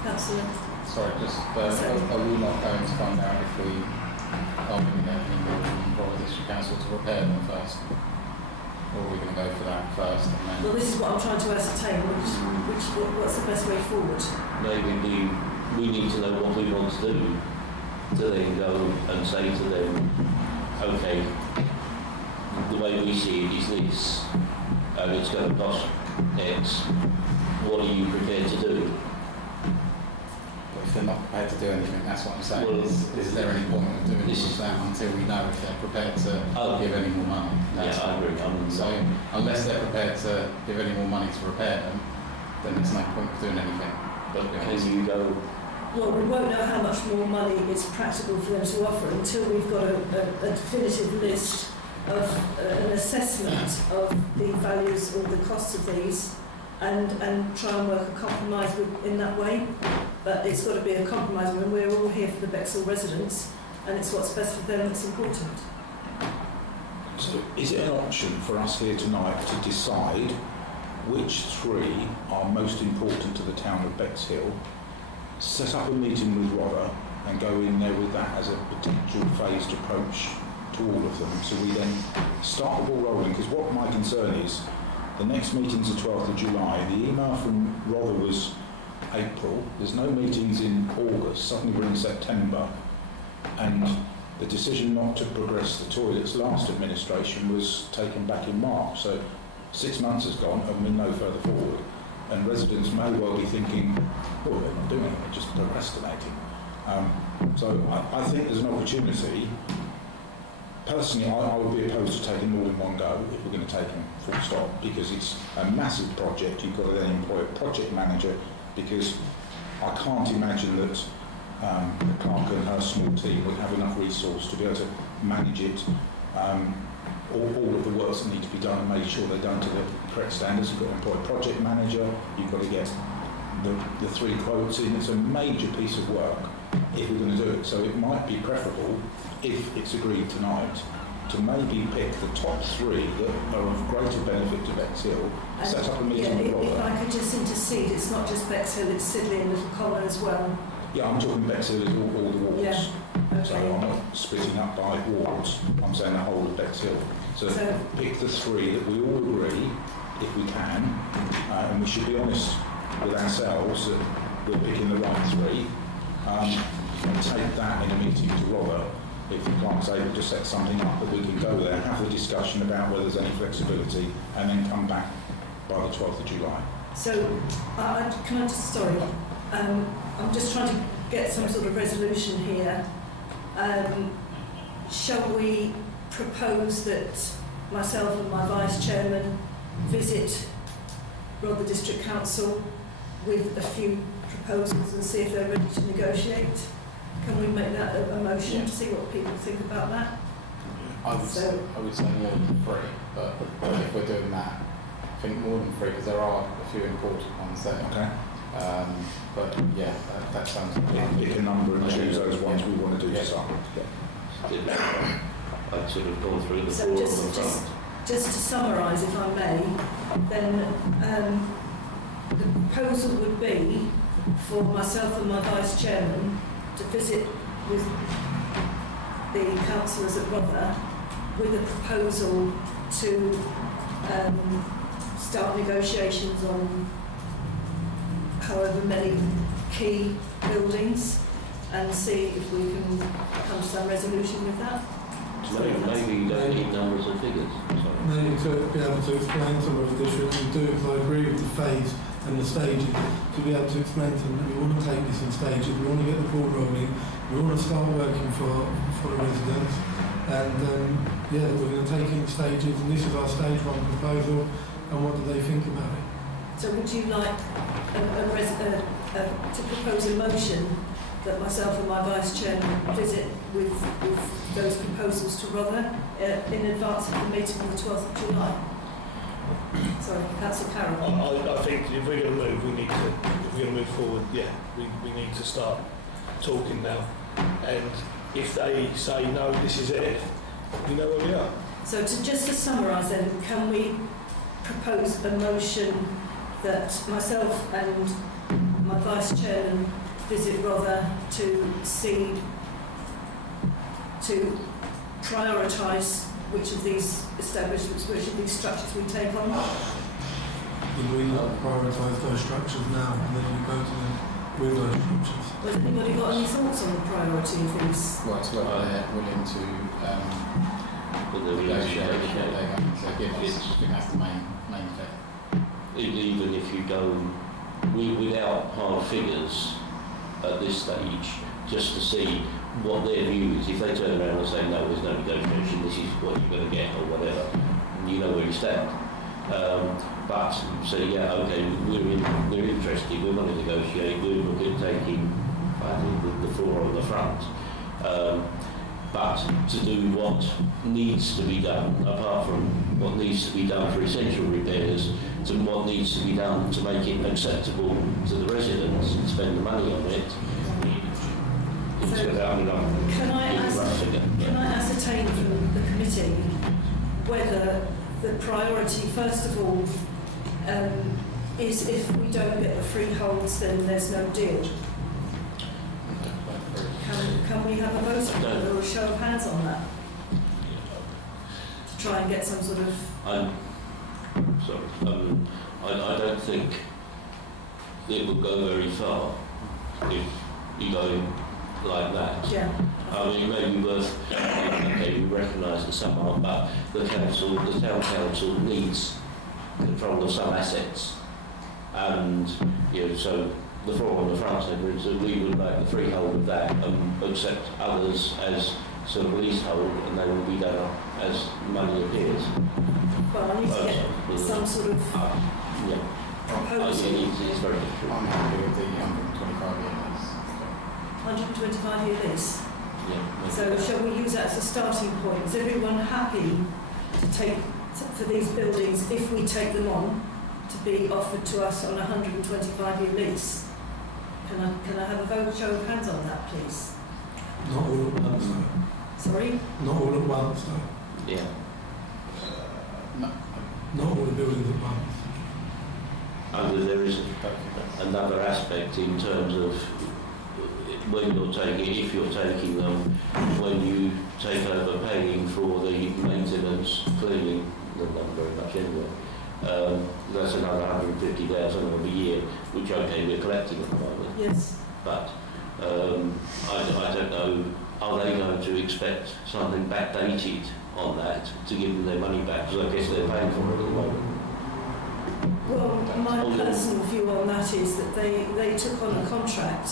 Councillor? Sorry, just are we not going to find out if we are going to get any more from Royal District Council to repair them first? Or are we going to go for that first and then... Well, this is what I'm trying to ascertain, what's the best way forward? Maybe we need to know what we want to do to then go and say to them, okay, the way we see it is this, and it's going to cost X. What are you prepared to do? But if they're not prepared to do anything, that's what I'm saying. Well, is there any point of doing this that until we know if they're prepared to give any more money? That's I agree. So unless they're prepared to give any more money to repair them, then there's no point of doing anything. But can you go... Well, we won't know how much more money it's practical for them to offer until we've got a definitive list of an assessment of the values or the costs of these, and try and work a compromise in that way. But it's got to be a compromise when we're all here for the Bexhill residents, and it's what's best for them that's important. So is it an option for us here tonight to decide which three are most important to the town of Bexhill, set up a meeting with Rother and go in there with that as a potential phased approach to all of them, so we then start the ball rolling? Because what my concern is, the next meeting's the 12th of July, the email from Rother was April, there's no meetings in August, suddenly we're in September, and the decision not to progress the toilets last administration was taken back in March. So 6 months has gone and we're no further forward. And residents may well be thinking, oh, they're not doing it, they're just procrastinating. So I think there's an opportunity. Personally, I would be opposed to taking all in one go if we're going to take them full stop, because it's a massive project. You've got to then employ a project manager, because I can't imagine that the clerk and her small team would have enough resource to be able to manage it, all of the works that need to be done and make sure they're done to the correct standards. You've got to employ a project manager, you've got to get the 3 quotes in. It's a major piece of work if we're going to do it. So it might be preferable, if it's agreed tonight, to maybe pick the top 3 that are of greater benefit to Bexhill, set up a meeting with Robert. If I could just intercede, it's not just Bexhill, it's Sidley and Little Collar as well. Yeah, I'm talking Bexhill as all the wards. Yeah. Okay. So I'm not splitting up by wards, I'm saying the whole of Bexhill. So pick the 3 that we all agree, if we can, and we should be honest with ourselves that we're picking the right 3, and take that in a meeting to Robert, if the clerk's able to set something up that we can go there, have the discussion about whether there's any flexibility, and then come back by the 12th of July. So, can I just, sorry, I'm just trying to get some sort of resolution here. Shall we propose that myself and my Vice Chairman visit Rother District Council with a few proposals and see if they're ready to negotiate? Can we make that a motion to see what people think about that? I would say more than 3, but if we're doing that, I think more than 3, because there are a few important ones there. Okay. But yeah, that sounds Pick a number and choose those ones we want to do this on. I'd sort of gone through the So 4 on the front. just to summarise, if I may, then the proposal would be for myself and my Vice Chairman to visit with the councillors at Rother with a proposal to start negotiations on however many key buildings and see if we can come to some resolution with that. Maybe you don't need numbers and figures. Maybe to be able to explain to Rother District and do it, because I agree with the phase and the staging, to be able to explain to them that we want to take this in stages, we want to get the ball rolling, we want to start working for the residents, and yeah, we're going to take it in stages, and this is our stage 1 proposal, and what do they think about it? So would you like to propose a motion that myself and my Vice Chairman visit with those proposals to Rother in advance of the meeting on the 12th of July? Sorry, Councillor Carroll. I think if we're going to move, if we're going to move forward, we need to start talking now. And if they say, no, this is it, we know where we are. So just to summarise then, can we propose a motion that myself and my Vice Chairman visit Rother to see, to prioritise which of these establishments, which of these structures we take on? Would we not prioritise those structures now, and then you go to them with those structures? Has anybody got any thoughts on the priority of these? Well, it's whether they're willing to negotiate what they're going to give us. I think that's the main thing. Even if you go without hard figures at this stage, just to see what their view is. If they turn around and say, no, there's no negotiation, this is what you're going to get, or whatever, you know where you stand. But, so yeah, okay, we're interested, we want to negotiate, we're looking at taking the floor on the front. But to do what needs to be done, apart from what needs to be done for essential repairs, to what needs to be done to make it acceptable to the residents and spend the money on it. Can I ascertain from the committee whether the priority, first of all, is if we don't get the freeholds, then there's no deal? Can we have a vote or a show of hands on that? To try and get some sort of... I don't think it will go very far if you go like that. Yeah. I mean, it may be worth, okay, we recognise that some aren't, but the town council needs control of some assets. And, you know, so the floor on the front centre is that we would like the freehold of that and accept others as sort of leasehold, and they will be done up as money appears. Well, I need to get some sort of Yeah. proposal. It's very difficult. I'm happy with the 125-year lease. 125-year lease. Yeah. So shall we use that as a starting point? Is everyone happy to take for these buildings, if we take them on, to be offered to us on a 125-year lease? Can I have a vote, show of hands on that, please? Not all at once, though. Sorry? Not all at once, though. Yeah. No, Not all the buildings at once. And there is another aspect in terms of when you're taking, if you're taking them, when you take over paying for the maintenance, cleaning, not very much anyway. That's another 150,000 a year, which okay, we're collecting at the moment. Yes. But I don't know, are they going to expect something backdated on that to give them their money back? Because I guess they're paying for it at the moment. Well, my personal view on that is that they took on a contract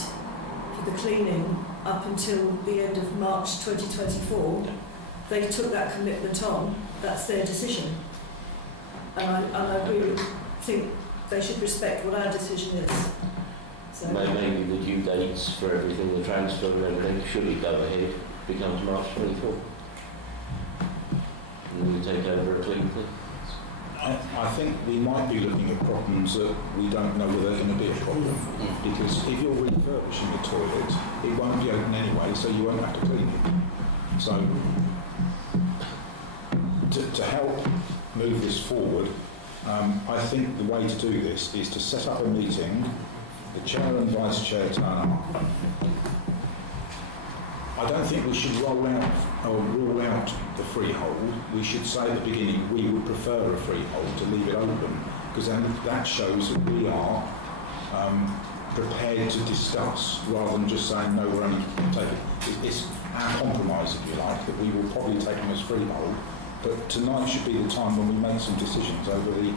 for the cleaning up until the end of March 2024. They took that commitment on. That's their decision. And I really think they should respect what our decision is. So Maybe the due dates for everything, the transfer and everything, should it go ahead, becomes March 24. And then we take over a clean thing. I think we might be looking at problems that we don't know whether they're going to be a problem. Because if you're refurbishing the toilet, it won't be open anyway, so you won't have to clean it. So, to help move this forward, I think the way to do this is to set up a meeting, the chair and vice chair turn up. I don't think we should rule out the freehold. We should say at the beginning we would prefer a freehold to leave it open, because then that shows that we are prepared to discuss rather than just saying no, we're only taking. It's our compromise, if you like, that we will probably take them as freehold. But tonight should be the time when we make some decisions over the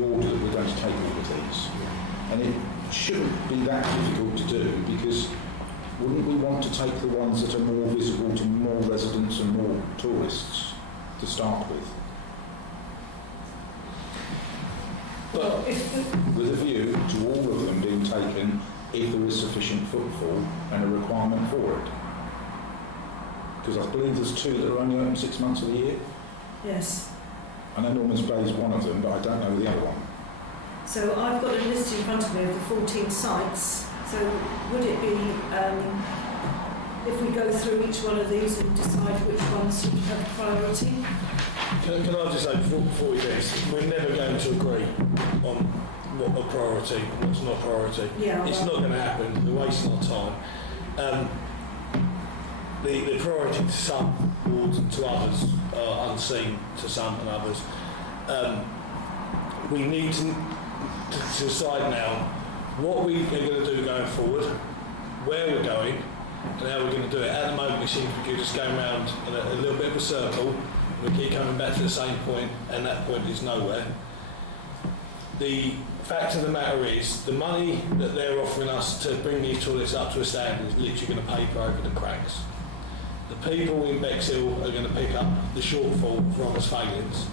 order that we're going to take all of these. And it shouldn't be that difficult to do, because wouldn't we want to take the ones that are more visible to more residents and more tourists to start with? But with a view to all of them being taken if there is sufficient footfall and a requirement for it. Because I believe there's 2 that are only open 6 months of the year. yes. I know Norman's Bay is one of them, but I don't know the other one. So I've got a list in front of me of the 14 sites. So would it be, if we go through each one of these and decide which ones should have priority? Can I just say before we do this, we're never going to agree on what a priority and what's not priority. Yeah, it's not going to happen. We're wasting our time. The priority to some wards and to others are unseen to some and others. We need to decide now what we are going to do going forward, where we're going, and how we're going to do it. At the moment, we seem to be just going around in a little bit of a circle. We keep coming back to the same point, and that point is nowhere. The fact of the matter is, the money that they're offering us to bring these toilets up to a standard is literally going to paper over the cracks. The people in Bexhill are going to pick up the shortfall for Robbers' failings.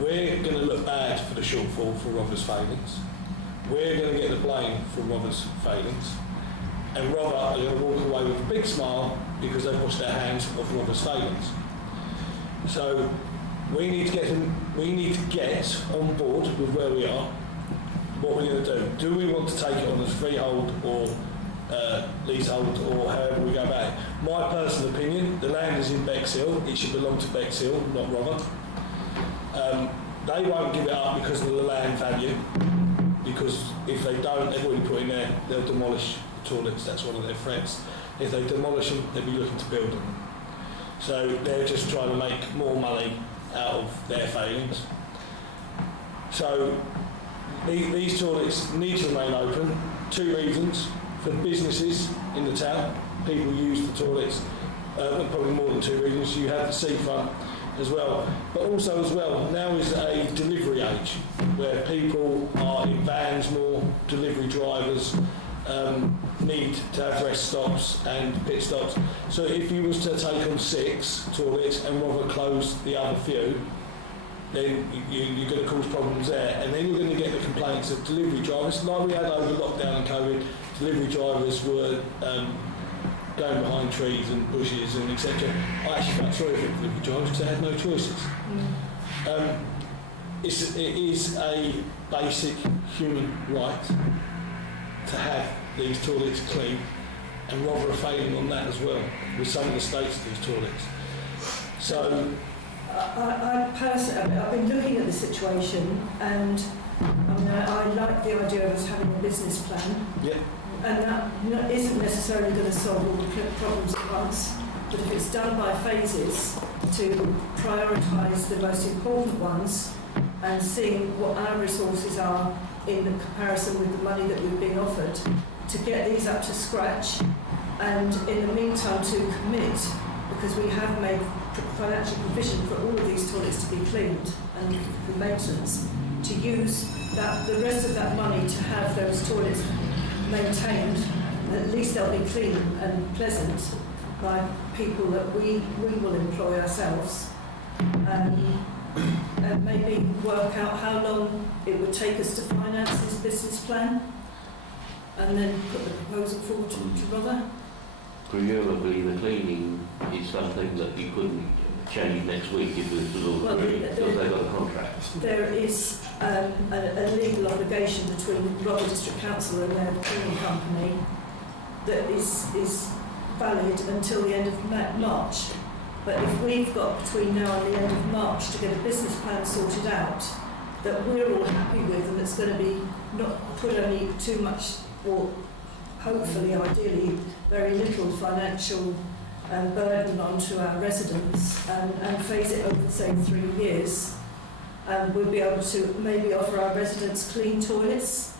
We're going to look bad for the shortfall for Robbers' failings. We're going to get the blame for Robbers' failings. And Robert are going to walk away with a big smile because they've washed their hands of Robbers' failings. So we need to get on board with where we are, what we're going to do. Do we want to take it on as freehold or leasehold, or however we go about it? My personal opinion, the land is in Bexhill, it should belong to Bexhill, not Robert. They won't give it up because of the land value, because if they don't, they've already put in there, they'll demolish the toilets. That's one of their threats. If they demolish them, they'll be looking to build them. So they're just trying to make more money out of their failings. So these toilets need to remain open. 2 reasons: for businesses in the town, people use the toilets, probably more than 2 reasons. You have the seafront as well, but also as well, now is a delivery age where people are in vans more, delivery drivers need to have rest stops and pit stops. So if you was to take on 6 toilets and rather close the other few, then you're going to cause problems there, and then you're going to get the complaints of delivery drivers, like we had over lockdown and COVID. Delivery drivers were going behind trees and bushes and etc. I actually felt sorry for delivery drivers because they had no choices. It is a basic human right to have these toilets clean, and rather are failing on that as well with some of the states of these toilets. So I personally, I've been looking at the situation, and I like the idea of us having a business plan. Yeah. And that isn't necessarily going to solve all the problems at once, but if it's done by phases to prioritise the most important ones and seeing what our resources are in the comparison with the money that we've been offered, to get these up to scratch, and in the meantime to commit, because we have made financial provision for all of these toilets to be cleaned and for maintenance, to use that, the rest of that money to have those toilets maintained. At least they'll be clean and pleasant by people that we will employ ourselves, and maybe work out how long it would take us to finance this business plan, and then put the proposal forward to Rother. Presumably the cleaning is something that you couldn't change next week if it was all agreed, because they've got a contract. There is a legal obligation between Rother District Council and their cleaning company that is valid until the end of March. But if we've got between now and the end of March to get a business plan sorted out that we're all happy with, and it's going to be not put any too much, or hopefully, ideally, very little financial burden onto our residents, and phase it over, say, 3 years, we'll be able to maybe offer our residents clean toilets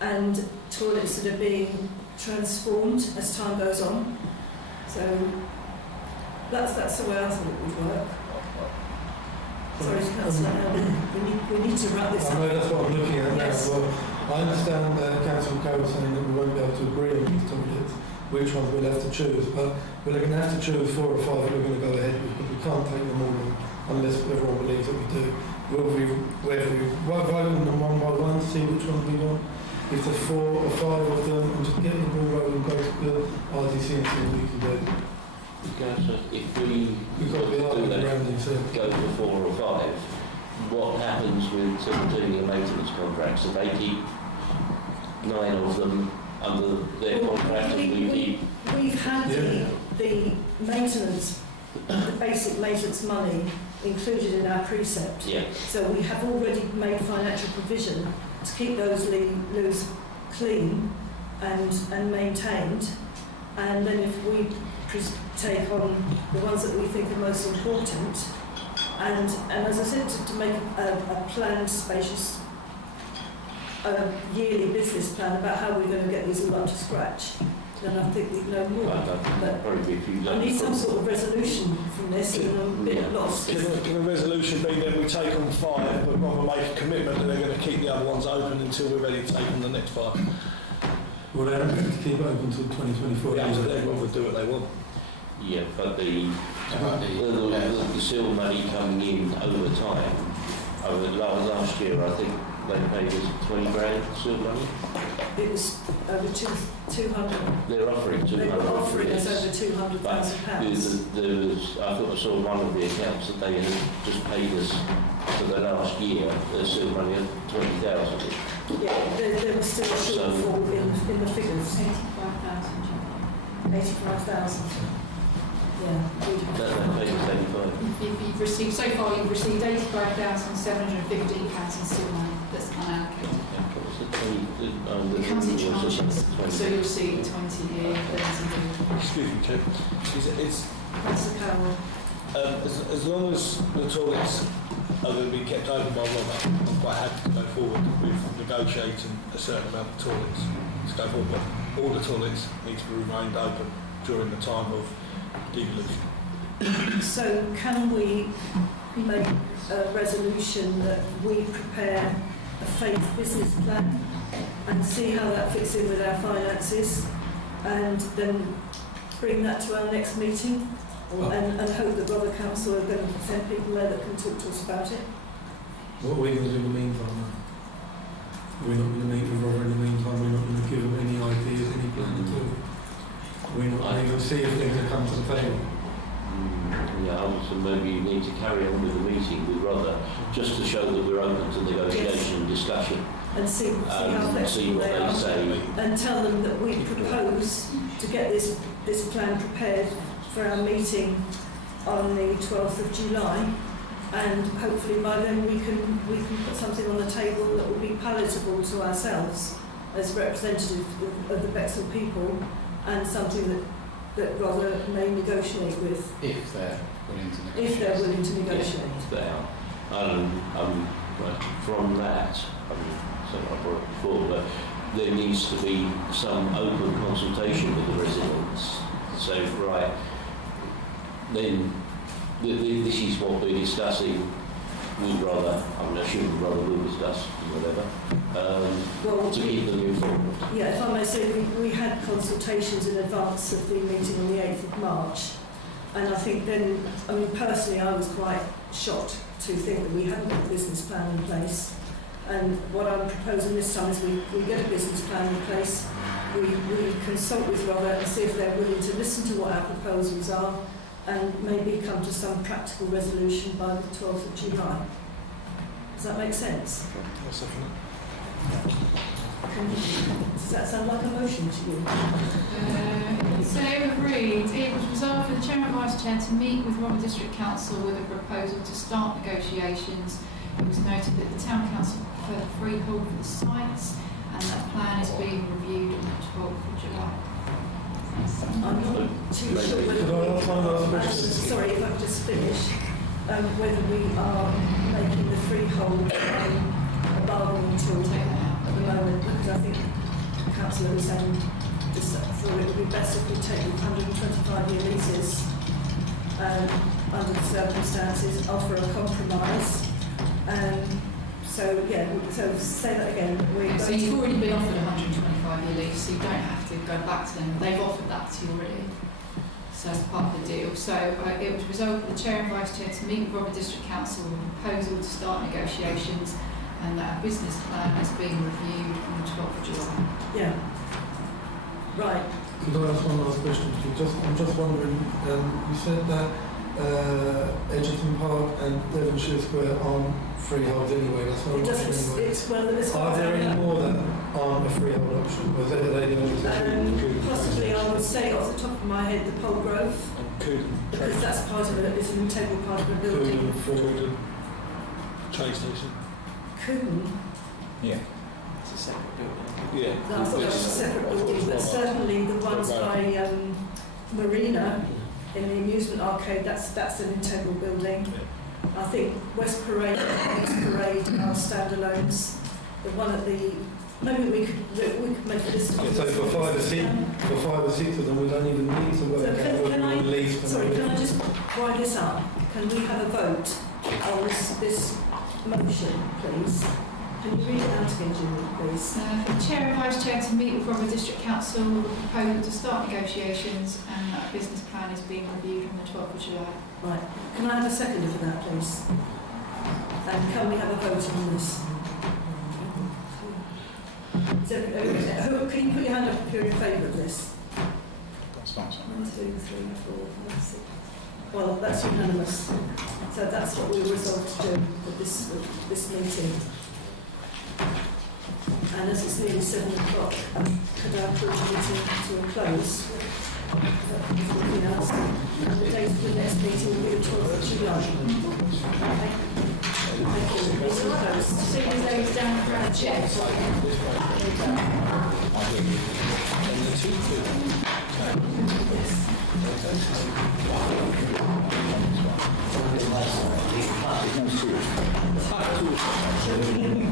and toilets that are being transformed as time goes on. So that's the way I thought it would work. Sorry, Councillor, we need to wrap this I up. know that's what I'm looking at Yes. now. Well, I understand Councillor Carroll saying that we won't be able to agree on these toilets, which ones we'll have to choose, but we're going to have to choose 4 or 5 we're going to go ahead with, because we can't take them all unless everyone believes that we do. Whether we vote on them one by one, see which ones we want. If there's 4 or 5 of them, and just get the ball rolling, go to the RDC and see what we can do. If we We've got to be do that, around in circles. go for 4 or 5, what happens with 17 maintenance contracts? If they keep 9 of them under their contract, and We've had the maintenance, the basic maintenance money included in our precept. yeah. So we have already made financial provision to keep those loos clean and maintained. And then if we take on the ones that we think are most important, and as I said, to make a planned, spacious, yearly business plan about how we're going to get these all up to scratch, then I think we know more. But I need some sort of resolution from this, and I'm a bit lost. Can a resolution be then we take on 5, but rather make a commitment that they're going to keep the other ones open until we're ready to take on the next 5? Well, they don't have to keep it open until 2024. Yeah, so everyone would do what they want. Yeah, but the seal money coming in over time, over last year, I think they paid us 20 grand seal money. It was over 200. They're offering 200. They were offering us over £200,000. I thought I saw one of the accounts that they had just paid us for the last year, the seal money of 20,000. Yeah, there was still a shortfall in the figures. 85,000. 85,000. Yeah. That paid us 85. You've received, so far you've received £85,715 in seal money that's unallocated. The county charges, so you'll see 20 here, 30 Excuse me, Chair. That's the Carroll. As long as the toilets are going to be kept open by Rother, I'm quite happy to go forward with negotiating a certain amount of toilets to go forward. But all the toilets need to be remained open during the time of devolution. So can we make a resolution that we prepare a phased business plan and see how that fits in with our finances, and then bring that to our next meeting, and hope that Rother Council are going to send people there that can talk to us about it? What are we going to do in the meantime then? We're not going to meet with Rother in the meantime, we're not going to give them any ideas, any plan at all. We're not going to see if things have come to the table. Yeah, so maybe you need to carry on with the meeting with Rother, just to show that we're open to negotiation and discussion. And see how and see flexible what they they are, say. and tell them that we propose to get this plan prepared for our meeting on the 12th of July, and hopefully by then we can put something on the table that will be palatable to ourselves as representatives of the Bexhill people, and something that Rother may negotiate with. If they're willing to negotiate. If they're willing to negotiate. They are. Right, from that, so I brought it before, but there needs to be some open consultation with the residents. So, right, then this is what we're discussing with Rother. I'm assuming Rother will discuss whatever, to keep them informed. Yeah, if I may say, we had consultations in advance of the meeting on the 8th of March, and I think then, personally I was quite shocked to think that we hadn't got a business plan in place. And what I'm proposing this time is we get a business plan in place, we consult with Rother and see if they're willing to listen to what our proposals are, and maybe come to some practical resolution by the 12th of July. Does that make sense? Yes, definitely. Does that sound like a motion to you? So it would read, it was resolved for the Chairman and Vice Chair to meet with Rother District Council with a proposal to start negotiations. It was noted that the Town Council preferred a freehold for the sites, and that plan is being reviewed on the 12th of July. I'm not too sure Could I ask one last question? sorry, if I could just finish, whether we are making the freehold a bargaining tool at the moment, because I think the councillor was saying just thought it would be best if we take 125-year leases under the circumstances, offer a compromise. So say that again. So you've already been offered a 125-year lease, so you don't have to go back to them. They've offered that to you already. So that's part of the deal. So it was resolved for the Chair and Vice Chair to meet with Rother District Council with a proposal to start negotiations, and that a business plan is being reviewed on the 12th of July. Yeah. Right. Could I ask one last question? I'm just wondering, you said that Edgerton Park and Devonshire Square aren't freeholds anyway, that's not an option anyway. Are there any more that aren't a freehold option? Or is that they the only two? Possibly, I would say off the top of my head, the Pole Grove, because that's part of it, it's an integral part of the building. Croydon train station. Coombe? Yeah. It's a separate building. Yeah. No, I thought that was a separate building, but certainly the ones by Marina in the amusement arcade, that's an integral building. I think West Parade and East Parade are standalones. The one at the... Maybe we could make a list of... So for 5 or 6 of them, we don't even need to work out whether we release them. Sorry, can I just wind this up? Can we have a vote on this motion, please? Can you read it out again, Julie, please? For the Chair and Vice Chair to meet with Rother District Council with a proposal to start negotiations, and that a business plan is being reviewed on the 12th of July. Right. Can I have a seconder for that, please? And can we have a vote on this? Can you put your hand up if you're in favour of this? That's fine. 1, 2, 3, 4, 5, 6. Well, that's unanimous. So that's what we resolved to do at this meeting. And as it's nearly 7 o'clock, could I put the meeting to a close? Anything else? And the date of the next meeting will be the 12th of July. Thank you. Meeting closed. See you those down for our check. It's not true.